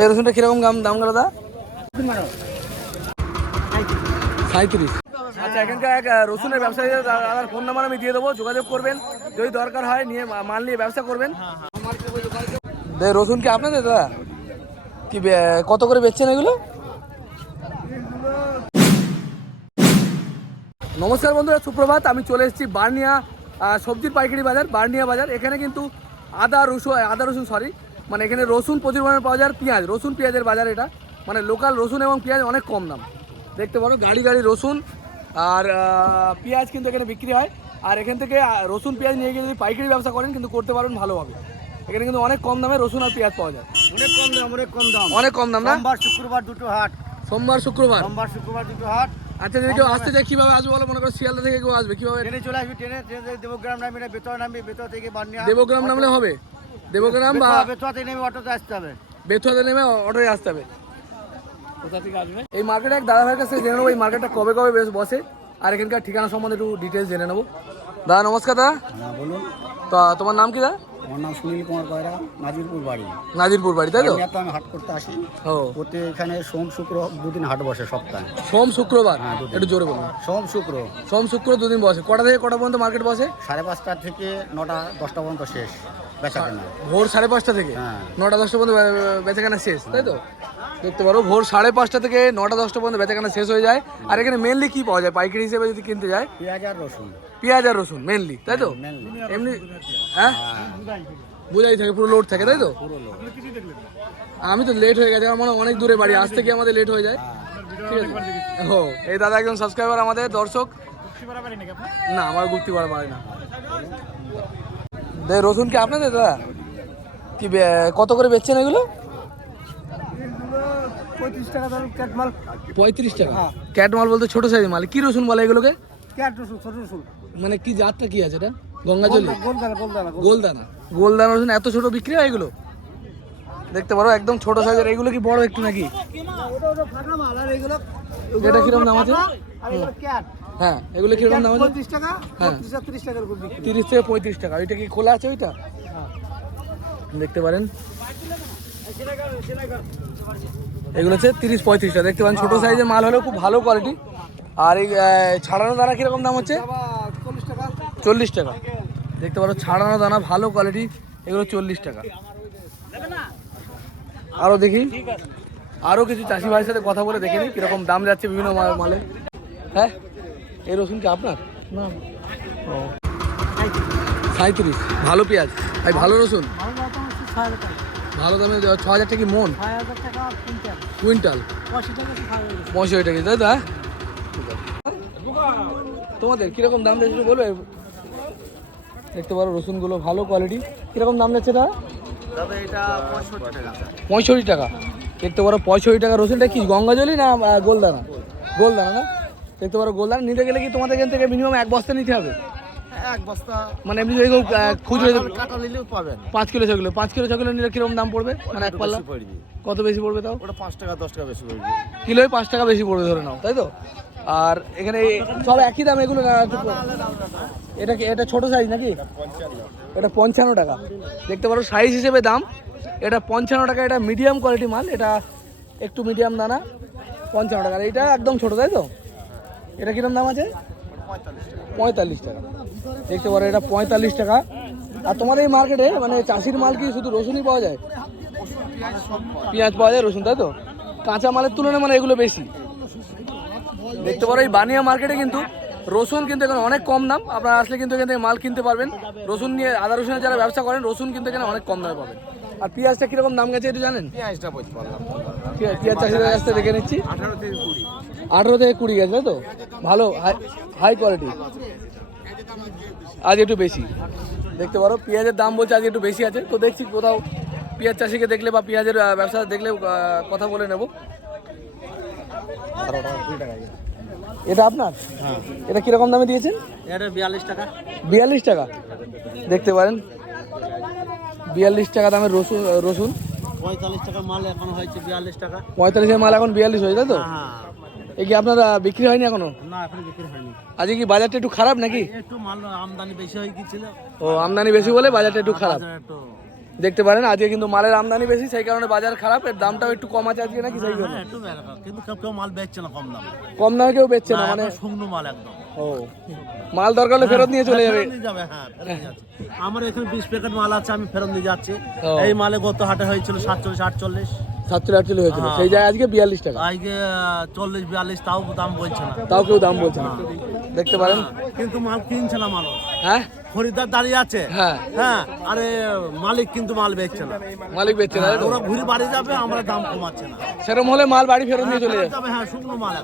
এই রসুনটা কীরকম দাম দাম গেল দা সাঁত্রিশ আচ্ছা এখানকার এক রসুনের ব্যবসায়ী দাদার ফোন নাম্বার আমি দিয়ে দেবো যোগাযোগ করবেন। যদি দরকার হয় নিয়ে মাল নিয়ে ব্যবসা করবেন। রসুন কি আপনাদের দাদা? কি কত করে বেচছেন এগুলো? নমস্কার বন্ধুরা সুপ্রভাত। আমি চলে এসেছি বার্নিয়া সবজির পাইকারি বাজার বার্নিয়া বাজার। এখানে কিন্তু আদা রসুন আদা রসুন সরি মানে এখানে রসুন প্রচুর পরিমাণে পাওয়া যায় আর পেঁয়াজ রসুন পেঁয়াজের বাজার এটা। মানে লোকাল রসুন এবং পেঁয়াজ অনেক কম দাম। দেখতে পারো গাড়ি গাড়ি রসুন আর পেঁয়াজ কিন্তু এখানে বিক্রি হয়। আর এখান থেকে রসুন পেঁয়াজ নিয়ে গিয়ে যদি পাইকারি ব্যবসা করেন কিন্তু করতে পারবেন ভালোভাবে। এখানে কিন্তু অনেক কম দামে রসুন আর পেঁয়াজ পাওয়া যায়। অনেক কম দাম অনেক কম দাম। অনেক কম দাম না? সোমবার শুক্রবার দুটো হাট। সোমবার শুক্রবার? সোমবার শুক্রবার দুটো হাট। আচ্ছা যদি কেউ আসতে চায় কীভাবে আসবে বলো? মনে করো শিয়ালদা থেকে কেউ আসবে কীভাবে? ট্রেনে চলে আসবি ট্রেনে ট্রেনে দেবগ্রাম নামবি না বেতর নামবি বেতর থেকে বানিয়া দেবগ্রাম নামলে হবে? দেবগ্রাম বা থেকে নেমে অটোতে আসতে হবে। বেথুয়াতে নেমে অটোয় আসতে হবে। কোথা থেকে আসবে? এই মার্কেটে এক দাদা ভাইয়ের কাছে জেনে নেব এই মার্কেটটা কবে কবে বেশ বসে আর এখানকার ঠিকানা সম্বন্ধে একটু ডিটেলস জেনে নেব। দাদা নমস্কার দাদা। হ্যাঁ বলুন। তো তোমার নাম কি দাদা? আমার নাম সুনীল কুমার কয়রা নাজিরপুর বাড়ি। নাজিরপুর বাড়ি তাই তো? তো আমি হাট করতে আসি। ও। প্রতি এখানে সোম শুক্র দুদিন হাট বসে সপ্তাহে। সোম শুক্রবার? হ্যাঁ, একটু জোরে বলুন। সোম শুক্র। সোম শুক্র দুদিন বসে। কটা থেকে কটা পর্যন্ত মার্কেট বসে? সাড়ে পাঁচটা থেকে নটা দশটা পর্যন্ত শেষ। বেচা ভোর সাড়ে পাঁচটা থেকে? হ্যাঁ। নটা দশটা পর্যন্ত বেচাকেনা শেষ তাই তো? দেখতে পারো ভোর সাড়ে পাঁচটা থেকে নটা দশটা পর্যন্ত বেচাকেনা শেষ হয়ে যায়। আর এখানে মেনলি কি পাওয়া যায়? পাইকারি হিসেবে যদি কিনতে যায়? পেঁয়াজ আর রসুন। পেঁয়াজ আর রসুন মেনলি তাই তো? এমনি হ্যাঁ? বোঝাই থাকে পুরো লোড থাকে তাই তো? আমি তো লেট হয়ে গেছে আমার মনে হয় অনেক দূরে বাড়ি আজ থেকে আমাদের লেট হয়ে যায়। ঠিক আছে? ও এই দাদা একজন সাবস্ক্রাইবার আমাদের দর্শক। না আমার গুপ্তি করা পারে না। রসুন কি আপনাদের দাদা? কি কত করে বেচছেন এগুলো? পঁয়ত্রিশ টাকা। ধরুন পঁয়ত্রিশ টাকা ক্যাট মাল বলতে ছোট সাইজ মাল। কি রসুন বলে এগুলোকে? মানে কি জাতটা কি আছে এটা? গঙ্গাজলি গোলদানা। গোলদানা রসুন এত ছোট বিক্রি হয় এগুলো? দেখতে পারো একদম ছোট সাইজের। এগুলো কি বড় একটু নাকি? এটা কীরকম দাম আছে? হ্যাঁ এগুলো কীরকম দাম আছে? পঁয়ত্রিশ টাকা হ্যাঁ। ত্রিশ টাকার উপর বিক্রি। তিরিশ থেকে পঁয়ত্রিশ টাকা ওইটা কি খোলা আছে ওইটা? দেখতে পারেন। এগুলো হচ্ছে তিরিশ টাকা দেখতে পারেন ছোট সাইজের মাল হলেও খুব ভালো কোয়ালিটি আর এই ছাড়ানো দানা কীরকম দাম হচ্ছে? চল্লিশ টাকা। চল্লিশ টাকা। দেখতে পারো ছাড়ানো দানা ভালো কোয়ালিটি এগুলো চল্লিশ টাকা। আরও দেখি। আরও কিছু চাষি ভাইয়ের সাথে কথা বলে দেখে নিই কীরকম দাম যাচ্ছে বিভিন্ন মালে। হ্যাঁ? এই রসুন কি আপনার? না। ও। সাঁত্রিশ ভালো পেঁয়াজ। ভাই ভালো রসুন? ভালো দাম ছ হাজার টাকা কি মন? কুইন্টাল। কুইন্টাল। পঁয়ষট্টি টাকা তাই তো হ্যাঁ। তোমাদের কীরকম দাম দিয়েছে একটু বলবে? দেখতে পারো রসুনগুলো ভালো কোয়ালিটি কীরকম দাম দিচ্ছে দাদা এটা পঁয়ষট্টি টাকা। দেখতে পারো পঁয়ষট্টি টাকা রসুনটা কি গঙ্গাজলি না আহ, গোলদানা? গোলদানা না? দেখতে পারো গোলদানা নিতে গেলে কি তোমাদের এখান থেকে মিনিমাম এক বস্তা নিতে হবে? এক বস্তা। মানে এমনি যদি খুচরো কাটা নিলেও পাবেন। পাঁচ কিলো পাঁচ কিলো নিলে কীরকম দাম পড়বে? মানে এক পাল্লা? কত বেশি পড়বে তাও? ওটা পাঁচ টাকা দশ টাকা বেশি পড়বে। কিলোয় পাঁচ টাকা বেশি পড়বে ধরে নাও তাই তো? আর এখানে সব একই দাম এগুলো এটা কি এটা ছোট সাইজ নাকি? এটা পঞ্চান্ন টাকা। দেখতে পারো সাইজ হিসেবে দাম। এটা পঞ্চান্ন টাকা এটা মিডিয়াম কোয়ালিটি মাল। এটা একটু মিডিয়াম দানা। পঞ্চান্ন টাকা। এটা একদম ছোট তাই তো? এটা কীরকম দাম আছে? পঁয়তাল্লিশ টাকা। দেখতে পারো এটা পঁয়তাল্লিশ টাকা। আর তোমার এই মার্কেটে মানে চাষির মাল কি শুধু রসুনই পাওয়া যায়? পেঁয়াজ পাওয়া যায় রসুন তাই তো? কাঁচা মালের তুলনায় মানে এগুলো বেশি। দেখতে পারো এই বানিয়া মার্কেটে কিন্তু রসুন কিন্তু এখানে অনেক কম দাম। আপনারা আসলে কিন্তু এখান থেকে মাল কিনতে পারবেন। রসুন নিয়ে আদা রসুনের যারা ব্যবসা করেন রসুন কিন্তু এখানে অনেক কম দামে পাবেন। আর পেঁয়াজটা কীরকম দাম গেছে একটু জানেন? পেঁয়াজটা ঠিক আছে পেঁয়াজ চাষিদের কাছ থেকে দেখে নিচ্ছি। আঠারো থেকে কুড়ি। আঠেরো থেকে কুড়ি গেছে তাই তো? ভালো হাই কোয়ালিটি আজ একটু বেশি। দেখতে পারো পেঁয়াজের দাম বলছে আজ একটু বেশি আছে। তো দেখছি কোথাও পেঁয়াজ চাষিকে দেখলে বা পেঁয়াজের ব্যবসা দেখলে কথা বলে নেব। এটা আপনার? হ্যাঁ। এটা কীরকম দামে দিয়েছেন? এটা বিয়াল্লিশ টাকা। বিয়াল্লিশ টাকা। দেখতে পারেন। বিয়াল্লিশ টাকা দামের রসুন রসুন। পঁয়তাল্লিশ টাকা মাল এখন হয়েছে বিয়াল্লিশ টাকা। পঁয়তাল্লিশের মাল এখন বিয়াল্লিশ হয়েছে তাই তো? হ্যাঁ। এই কি আপনার বিক্রি হয়নি এখনও? না এখন বিক্রি হয়নি। আজকে কি বাজারটা একটু খারাপ নাকি? একটু মাল আমদানি বেশি হয়ে গিয়েছিল। ও আমদানি বেশি বলে বাজারটা একটু খারাপ। দেখতে পারেন আজকে কিন্তু মালের আমদানি বেশি সেই কারণে বাজার খারাপ এর দামটাও একটু কম আছে আজকে নাকি সেই জন্য? হ্যাঁ একটু কিন্তু কেউ মাল বেচছে না কম দামে। কম দামে কেউ বেচছে না মানে শুকনো মাল একদম। ও। মাল দরকার হলে ফেরত নিয়ে চলে যাবে। হ্যাঁ যাচ্ছে। আমার এখানে বিশ প্যাকেট মাল আছে আমি ফেরত নিয়ে যাচ্ছি। এই মালে গত হাটে হয়েছিল সাতচল্লিশ আটচল্লিশ। আটচল্লিশ হয়েছিল। হ্যাঁ। সেই জায়গায় আজকে বিয়াল্লিশ টাকা। আজকে চল্লিশ বিয়াল্লিশ তাও দাম বলছে না। তাও কেউ দাম বলছে না। দেখতে পারেন। কিন্তু মাল কিনছে না মানুষ। হ্যাঁ? খরিদ্দার দাঁড়িয়ে আছে। হ্যাঁ। হ্যাঁ। আরে মালিক কিন্তু মাল বেচছে না। মালিক বেচছে না ওরা ঘুরে বাড়ি যাবে আমরা দাম কমাচ্ছে না। সেরকম হলে মাল বাড়ি ফেরত নিয়ে চলে যাবে। হ্যাঁ শুকনো মাল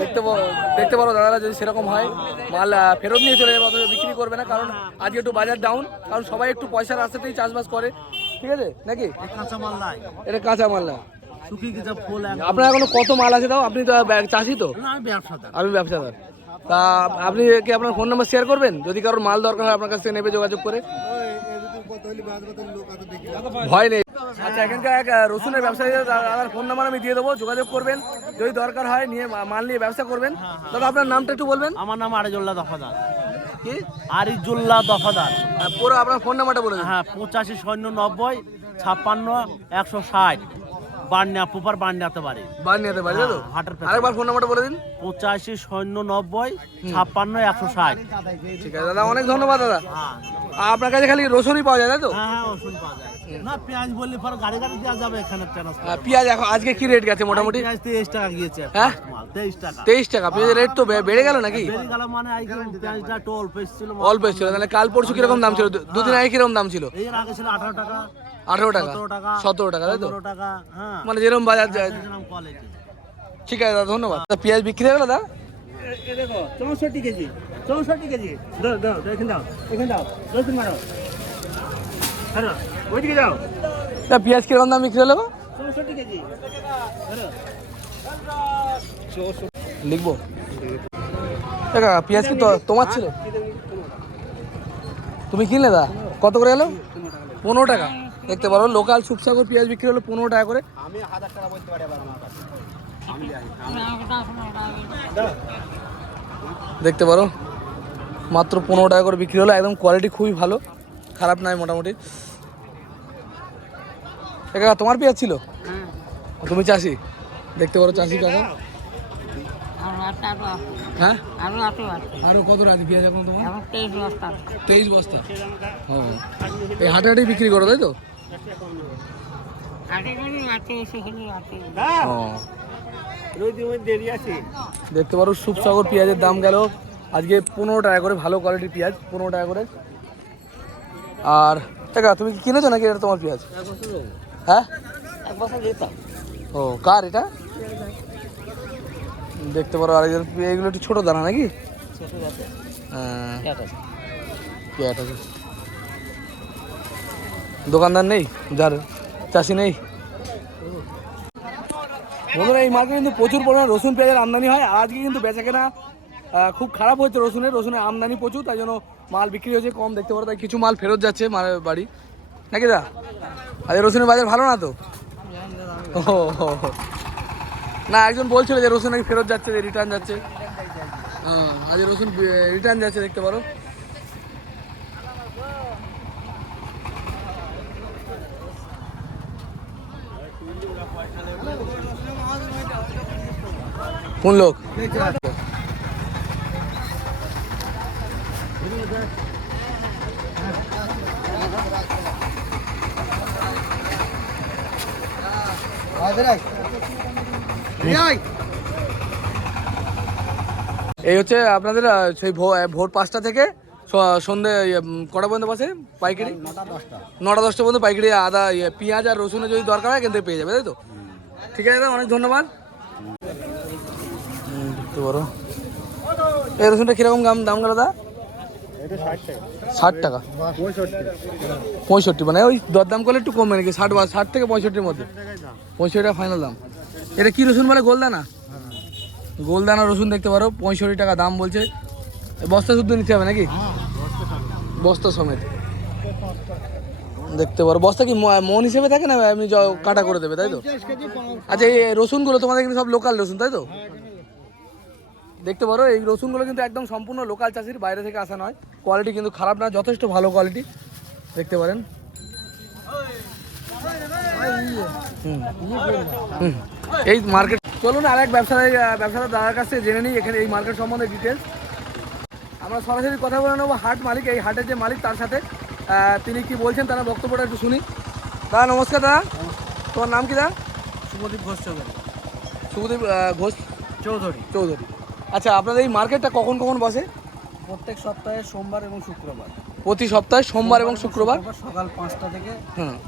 দেখতে দেখতে পারো দাদারা যদি সেরকম হয় মাল ফেরত নিয়ে চলে যাবে অথবা বিক্রি করবে না কারণ আজকে একটু বাজার ডাউন কারণ সবাই একটু পয়সার রাস্তাতেই চাষবাস করে। ঠিক আছে? নাকি? কাঁচা মাল নাই। এটা কাঁচা মাল না। আপনার এখনও কত মাল আছে তাও? আপনি তো চাষি তো? আমি ব্যবসাদার। তা আপনি কি আপনার ফোন নাম্বার শেয়ার করবেন? যদি কারোর মাল দরকার হয় আপনার কাছ থেকে নেবে যোগাযোগ করে। ভয় নেই। আচ্ছা এখানকার এক রসুনের ব্যবসায়ী দাদার ফোন নাম্বার আমি দিয়ে দেবো যোগাযোগ করবেন। যদি দরকার হয় নিয়ে মাল নিয়ে ব্যবসা করবেন। দাদা আপনার নামটা একটু বলবেন। আমার নাম আরিজুল্লাহ দফাদার। কি আরিজুল্লাহ দফাদার। আহ, পুরো আপনার ফোন নাম্বারটা বলে দিন। হ্যাঁ পঁচাশি সৈন্য নব্বই ছাপ্পান্ন একশো ষাট। বান্যা পুপার বান্যাতে বাড়ি। বানিয়াতে বাড়ি তো? হ্যাঁ, হাটের। আরেকবার ফোন নাম্বারটা বলে দিন। পঁচাশি সৈন্য নব্বই ছাপ্পান্ন একশো ষাট। ঠিক আছে দাদা অনেক ধন্যবাদ দাদা। হ্যাঁ। আপনার কাছে খালি রসুনই পাওয়া যায় তাই তো? হ্যাঁ রসুন পাওয়া যায়। না পেঁয়াজ বললে পরে গাড়ি গাড়ি দেওয়া যাবে এখানে ট্রান্সফার আহ, পেঁয়াজ এখন আজকে কি রেট গেছে মোটামুটি? পেঁয়াজ তেইশ টাকা গিয়েছে হ্যাঁ? মাল তেইশ টাকা। তেইশ টাকা পেঁয়াজের রেট তো বে- বেড়ে গেল নাকি? বেরিয়ে গেল মানে আজকে পেঁয়াজটা একটু অল্প এসেছিল অল্প এসেছিল তাহলে কাল পরশু কীরকম দাম ছিল? দু- দুদিন আগে কীরকম দাম ছিল? এর আগে ছিল আঠারো টাকা আঠেরো টাকা সতেরো টাকা সতেরো টাকা তাই তো? পনেরো টাকা হ্যাঁ। মানে যেরকম বাজার যায়। ঠিক আছে দাদা ধন্যবাদ। পেঁয়াজ বিক্রি হয়ে গেল দাদা? দেখো চৌষট্টি কেজি চৌষট্টি কেজি। দাও দাও এখানে দাও এখানে দাও রসুন মারো হ্যাঁ ওইদিকে যাও। তা পেঁয়াজ কীরকম দাম বিক্রি হলো লিখব? দেখা পেঁয়াজ কি তো- তোমার ছিল? তুমি কিনলে দা? কত করে এলো? পনেরো টাকা। দেখতে পারো লোকাল সুপসাগর পেঁয়াজ বিক্রি হলো পনেরো টাকা করে। দেখতে পারো মাত্র পনেরো টাকা করে বিক্রি হলো। একদম কোয়ালিটি খুবই ভালো খারাপ নয় মোটামুটি। কাকা তোমার পেঁয়াজ ছিল? তুমি চাষি? দেখতে পারো চাষি কাকা। হ্যাঁ? আরও কত পেঁয়াজ এখন তোমার? তেইশ বস্তা। ও এই বিক্রি করো তাই তো? দেরি আছে দেখতে পারো সুপসাগর পেঁয়াজের দাম গেল। আজকে পনেরো টাকা করে ভালো কোয়ালিটির পেঁয়াজ পনেরো টাকা করে। আর টাকা তুমি কিনেছো নাকি এটা তোমার পেঁয়াজ? হ্যাঁ? এক বছর যেতাম ও কার এটা? দেখতে পারো আর এগুলো একটু ছোটো দানা নাকি? হ্যাঁ। পেঁয়াজ আছে। দোকানদার নেই? যার চাষি নেই? বন্ধুরা এই মার্কেটে কিন্তু প্রচুর পরিমাণে রসুন পেঁয়াজের আমদানি হয়। আর আজকে কিন্তু বেচা কেনা খুব খারাপ হচ্ছে রসুনের। রসুনের আমদানি প্রচুর তাই জন্য মাল বিক্রি হচ্ছে কম। দেখতে পারো তাই কিছু মাল ফেরত যাচ্ছে বাড়ি। নাকি দা? আজ রসুনের বাজার ভালো না তো? ও। না একজন বলছিল যে রসুন নাকি ফেরত যাচ্ছে রিটার্ন যাচ্ছে। হ্যাঁ আজ রসুন রিটার্ন যাচ্ছে দেখতে পারো। কোন লোক? এই হচ্ছে আপনাদের সেই ভোর পাঁচটা থেকে সন্ধে ইয়ে, কটা পর্যন্ত বসে? পাইকারি? নটা দশটা পর্যন্ত পাইকারি আদা ইয়ে, পেঁয়াজ আর রসুনের যদি দরকার হয় কিন্তু পেয়ে যাবে তাই তো? ঠিক আছে দাদা অনেক ধন্যবাদ। দেখতে পারো। এই রসুনটা কীরকম দাম দাম গেল দা ষাট টাকা। পঁয়ষট্টি। মানে ওই দরদাম করলে একটু কমবে নাকি? ষাট বা ষাট থেকে পঁয়ষট্টির মধ্যে। পঁয়ষট্টি টাকা ফাইনাল দাম। এটা কি রসুন বলে? গোলদানা? গোলদানা রসুন দেখতে পারো। পঁয়ষট্টি টাকা দাম বলছে। বস্তা শুদ্ধ নিতে হবে নাকি? বস্তা সমেত। দেখতে পারো। বস্তা কি মন হিসেবে থাকে না? জ- কাটা করে দেবে তাই তো? আচ্ছা এই রসুনগুলো তোমাদের কিন্তু সব লোকাল রসুন তাই তো? দেখতে পারো এই রসুনগুলো কিন্তু একদম সম্পূর্ণ লোকাল চাষির বাইরে থেকে আসা নয়। কোয়ালিটি কিন্তু খারাপ না যথেষ্ট ভালো কোয়ালিটি দেখতে পারেন। এই মার্কেট চলুন আর এক ব্যবসায়ী ব্যবসাদার দাদার কাছ থেকে জেনে নিই এখানে এই মার্কেট সম্বন্ধে ডিটেলস আমরা সরাসরি কথা বলে নেব হাট মালিক এই হাটের যে মালিক তার সাথে। তিনি কি বলছেন তার বক্তব্যটা একটু শুনি। দাদা নমস্কার দাদা তোমার নাম কি দাদা শুভদীপ ঘোষ চৌধুরী। শুভদীপ ঘোষ চৌধুরী। চৌধুরী। আচ্ছা আপনাদের এই মার্কেটটা কখন কখন বসে? প্রত্যেক সপ্তাহে সোমবার এবং শুক্রবার। প্রতি সপ্তাহে সোমবার এবং শুক্রবার? সকাল পাঁচটা থেকে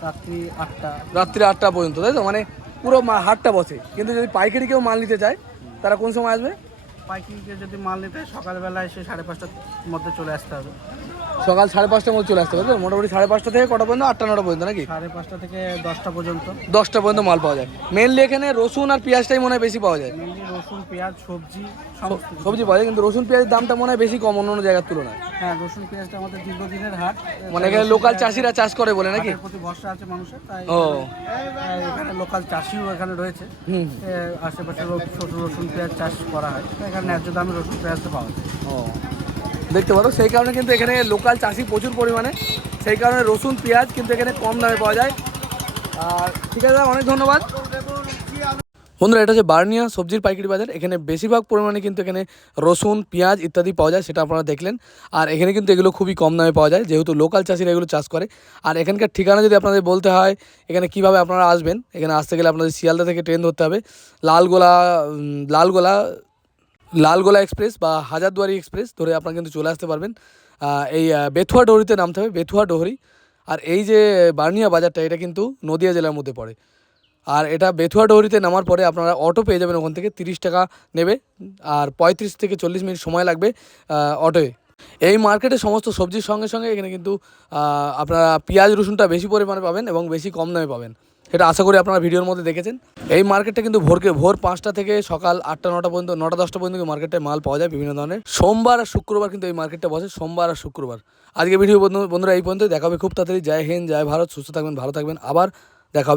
রাত্রি আটটা। রাত্রি আটটা পর্যন্ত তাই তো? মানে পুরো হাটটা বসে। কিন্তু যদি পাইকারি কেউ মাল নিতে চায় তারা কোন সময় আসবে? পাইকিরিকে যদি মাল নিতে হয়, সকালবেলায় এসে সাড়ে পাঁচটার মধ্যে চলে আসতে হবে। সকাল সাড়ে পাঁচটার মধ্যে চলে আসতে পারবে তো? মোটামুটি সাড়ে পাঁচটা থেকে কটা পর্যন্ত? আটটা নটা পর্যন্ত নাকি? সাড়ে পাঁচটা থেকে দশটা পর্যন্ত। দশটা পর্যন্ত মাল পাওয়া যায়। মেনলি এখানে রসুন আর পেঁয়াজটাই মনে হয় বেশি পাওয়া যায়। মেনলি রসুন পেঁয়াজ সবজি সমস্ত কিছু। সবজি পাওয়া যায় কিন্তু রসুন পেঁয়াজের দামটা মনে হয় বেশি কম অন্য অন্য জায়গার তুলনায়। হ্যাঁ রসুন পেঁয়াজটা আমাদের দীর্ঘদিনের হাট। মানে এখানে লোকাল চাষিরা চাষ করে বলে নাকি? হাটের প্রতি ভরসা আছে মানুষের তাই ও। এখানে- এখানে লোকাল চাষিও এখানে রয়েছে। হুম। এ, আশেপাশে রো- ছোট রসুন পেঁয়াজ চাষ করা হয়। এখানে ন্যায্য দামে রসুন পাওয়া যায়। ও, দেখতে পারো, সেই কারণে কিন্তু এখানে লোকাল চাষি প্রচুর পরিমাণে। সেই কারণে রসুন, পেঁয়াজ কিন্তু এখানে কম দামে পাওয়া যায়। আর ঠিক আছে, অনেক ধন্যবাদ। বন্ধুরা, এটা হচ্ছে বার্নিয়া সবজির পাইকারি বাজার। এখানে বেশিরভাগ পরিমাণে কিন্তু এখানে রসুন, পেঁয়াজ ইত্যাদি পাওয়া যায়, সেটা আপনারা দেখলেন। আর এখানে কিন্তু এগুলো খুবই কম দামে পাওয়া যায়, যেহেতু লোকাল চাষিরা এগুলো চাষ করে। আর এখানকার ঠিকানা যদি আপনাদের বলতে হয়, এখানে কীভাবে আপনারা আসবেন? এখানে আসতে গেলে আপনাদের শিয়ালদা থেকে ট্রেন ধরতে হবে। লালগোলা লালগোলা লালগোলা এক্সপ্রেস বা হাজারদুয়ারি এক্সপ্রেস ধরে আপনারা কিন্তু চলে আসতে পারবেন। এই বেথুয়া ডোহরিতে নামতে হবে, বেথুয়া ডোহরি। আর এই যে বার্নিয়া বাজারটা, এটা কিন্তু নদিয়া জেলার মধ্যে পড়ে। আর এটা বেথুয়া ডোহরিতে নামার পরে আপনারা অটো পেয়ে যাবেন ওখান থেকে, তিরিশ টাকা নেবে। আর পঁয়ত্রিশ থেকে চল্লিশ মিনিট সময় লাগবে অটোয়। এই মার্কেটে সমস্ত সবজির সঙ্গে সঙ্গে এখানে কিন্তু আপনারা পেঁয়াজ রসুনটা বেশি পরিমাণে পাবেন এবং বেশি কম দামে পাবেন। এটা আশা করি আপনারা ভিডিওর মধ্যে দেখেছেন। এই মার্কেটটা কিন্তু ভোরকে ভোর পাঁচটা থেকে সকাল আটটা, নটা পর্যন্ত, নটা, দশটা পর্যন্ত মার্কেটে মাল পাওয়া যায় বিভিন্ন ধরনের। সোমবার আর শুক্রবার কিন্তু এই মার্কেটটা বসে, সোমবার আর শুক্রবার। আজকে ভিডিও বন্ধু- বন্ধুরা এই পর্যন্ত দেখাবে খুব তাড়াতাড়ি। জয় হিন্দ, জয় ভারত। সুস্থ থাকবেন, ভালো থাকবেন। আবার দেখা